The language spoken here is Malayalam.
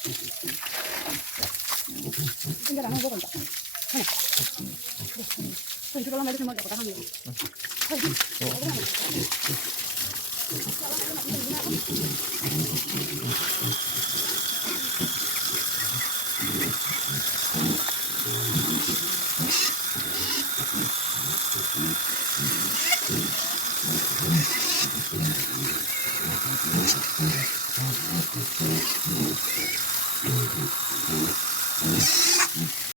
Ini kan mau kontak. Hei. Itu kalau nggak ada mau dapat hamil.